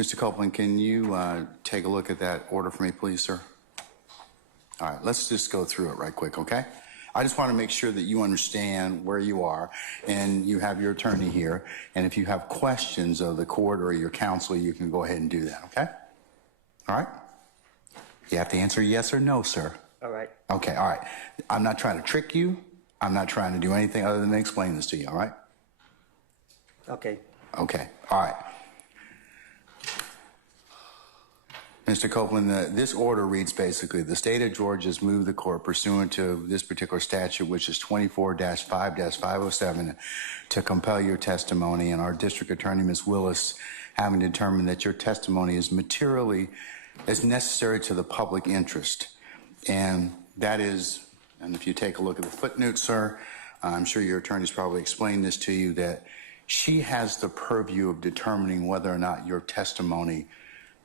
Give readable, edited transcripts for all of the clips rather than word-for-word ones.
Mr. Copeland, can you take a look at that order for me, please, sir? All right, let's just go through it right quick, okay? I just want to make sure that you understand where you are, and you have your attorney here, and if you have questions of the court or your counsel, you can go ahead and do that, okay? All right? You have to answer yes or no, sir. All right. Okay, all right. I'm not trying to trick you. I'm not trying to do anything other than explain this to you, all right? Okay. Okay, all right. Mr. Copeland, this order reads basically, the state of Georgia has moved the court pursuant to this particular statute, which is 24-5-507, to compel your testimony, and our district attorney, Ms. Willis, having determined that your testimony is materially as necessary to the public interest. And that is, and if you take a look at the footnote, sir, I'm sure your attorney's probably explained this to you, that she has the purview of determining whether or not your testimony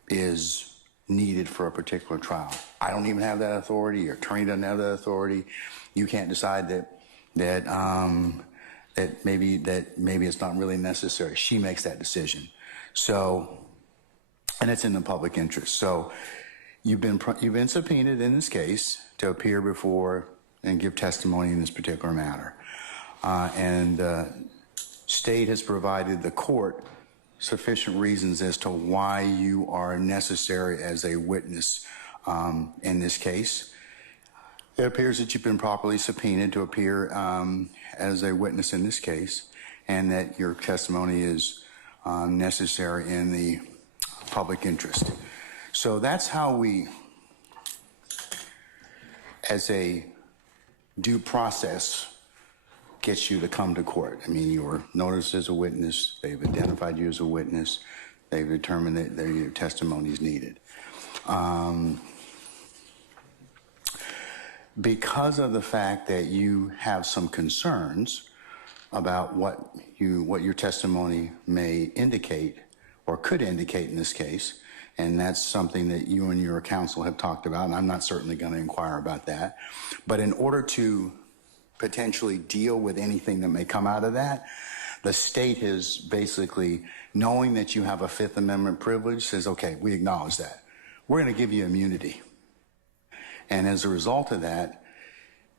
is needed for a particular trial. I don't even have that authority. Your attorney doesn't have that authority. You can't decide that maybe it's not really necessary. She makes that decision. So, and it's in the public interest. So, you've been subpoenaed in this case to appear before and give testimony in this particular matter, and state has provided the court sufficient reasons as to why you are necessary as a witness in this case. It appears that you've been properly subpoenaed to appear as a witness in this case, and that your testimony is necessary in the public interest. So that's how we, as a due process, gets you to come to court. I mean, you were noticed as a witness. They've identified you as a witness. They've determined that your testimony is needed. Because of the fact that you have some concerns about what your testimony may indicate or could indicate in this case, and that's something that you and your counsel have talked about, and I'm not certainly going to inquire about that. But in order to potentially deal with anything that may come out of that, the state is basically, knowing that you have a Fifth Amendment privilege, says, okay, we acknowledge that. We're going to give you immunity. And as a result of that,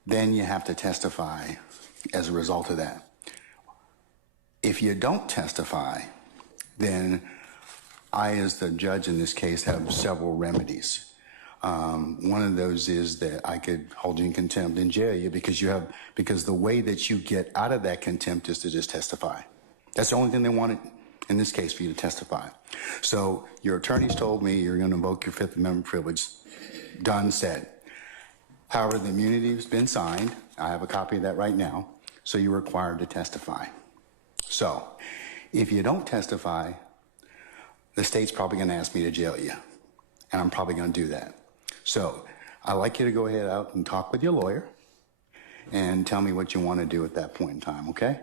then you have to testify as a result of that. If you don't testify, then I, as the judge in this case, have several remedies. One of those is that I could hold you in contempt and jail you because the way that you get out of that contempt is to just testify. That's the only thing they wanted in this case, for you to testify. So your attorneys told me you're going to invoke your Fifth Amendment privilege. Done, said. However, the immunity has been signed. I have a copy of that right now. So you're required to testify. So if you don't testify, the state's probably going to ask me to jail you. And I'm probably going to do that. So I'd like you to go ahead out and talk with your lawyer and tell me what you want to do at that point in time, okay?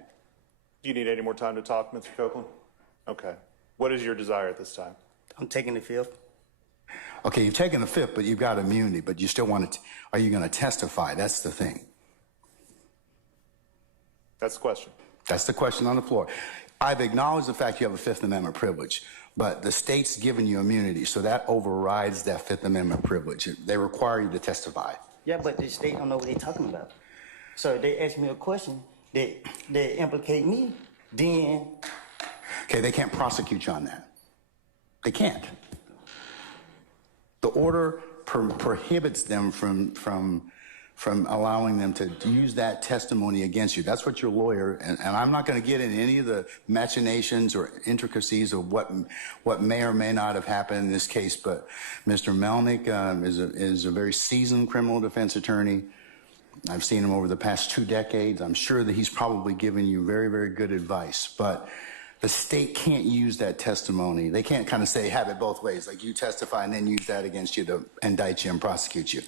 Do you need any more time to talk, Mr. Copeland? Okay. What is your desire at this time? I'm taking the fifth. Okay, you've taken the fifth, but you've got immunity, but you still want to, are you going to testify? That's the thing. That's the question. That's the question on the floor. I've acknowledged the fact you have a Fifth Amendment privilege, but the state's given you immunity, so that overrides that Fifth Amendment privilege. They require you to testify. Yeah, but the state don't know what they're talking about. So if they ask me a question that implicate me, then... Okay, they can't prosecute you on that. They can't. The order prohibits them from allowing them to use that testimony against you. That's what your lawyer, and I'm not going to get into any of the machinations or intricacies of what may or may not have happened in this case, but Mr. Melnick is a very seasoned criminal defense attorney. I've seen him over the past 2 decades. I'm sure that he's probably given you very, very good advice, but the state can't use that testimony. They can't kind of say, have it both ways, like you testify and then use that against you to indict you and prosecute you.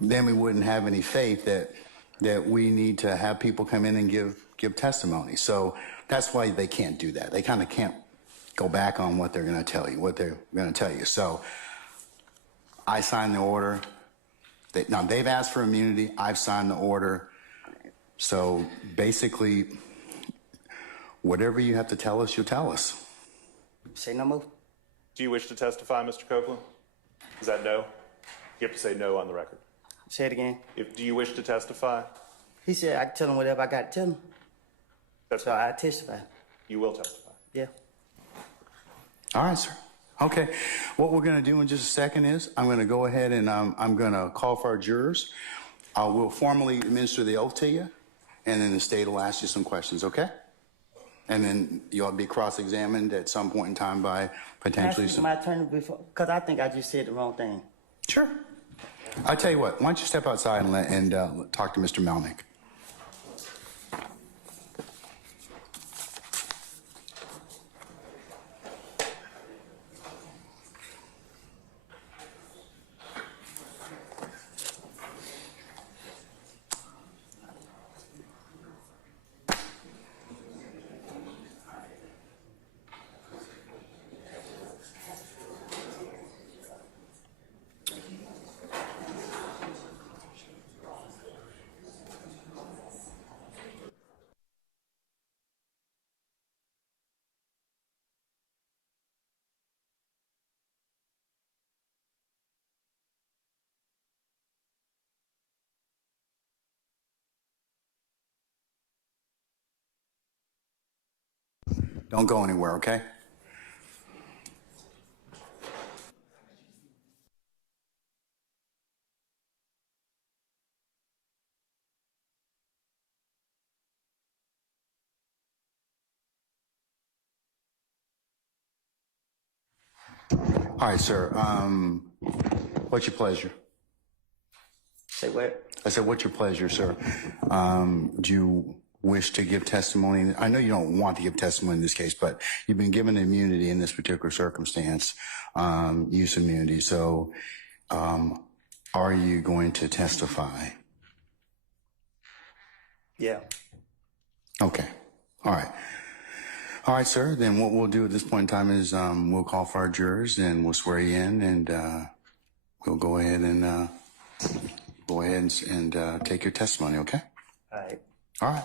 Then we wouldn't have any faith that we need to have people come in and give testimony. So that's why they can't do that. They kind of can't go back on what they're going to tell you, So I signed the order. Now they've asked for immunity. I've signed the order. So basically, whatever you have to tell us, you'll tell us. Say no more. Do you wish to testify, Mr. Copeland? Is that no? You have to say no on the record. Say it again. Do you wish to testify? He said I can tell him whatever I got to tell him. That's So I testify. You will testify. Yeah. All right, sir. Okay. What we're going to do in just a second is I'm going to go ahead and I'm going to call for our jurors. We'll formally administer the oath to you, and then the state will ask you some questions, okay? And then you'll be cross-examined at some point in time by potentially some... My attorney before, because I think I just said the wrong thing. Sure. I tell you what, why don't you step outside and talk to Mr. Melnick? Don't go anywhere, okay? All right, sir. What's your pleasure? Say what? I said, what's your pleasure, sir? Do you wish to give testimony? I know you don't want to give testimony in this case, but you've been given immunity in this particular circumstance, use immunity. So, are you going to testify? Yeah. Okay. All right. All right, sir. Then what we'll do at this point in time is we'll call for our jurors and we'll swear you in, and we'll go ahead and take your testimony. Okay. All right. All right.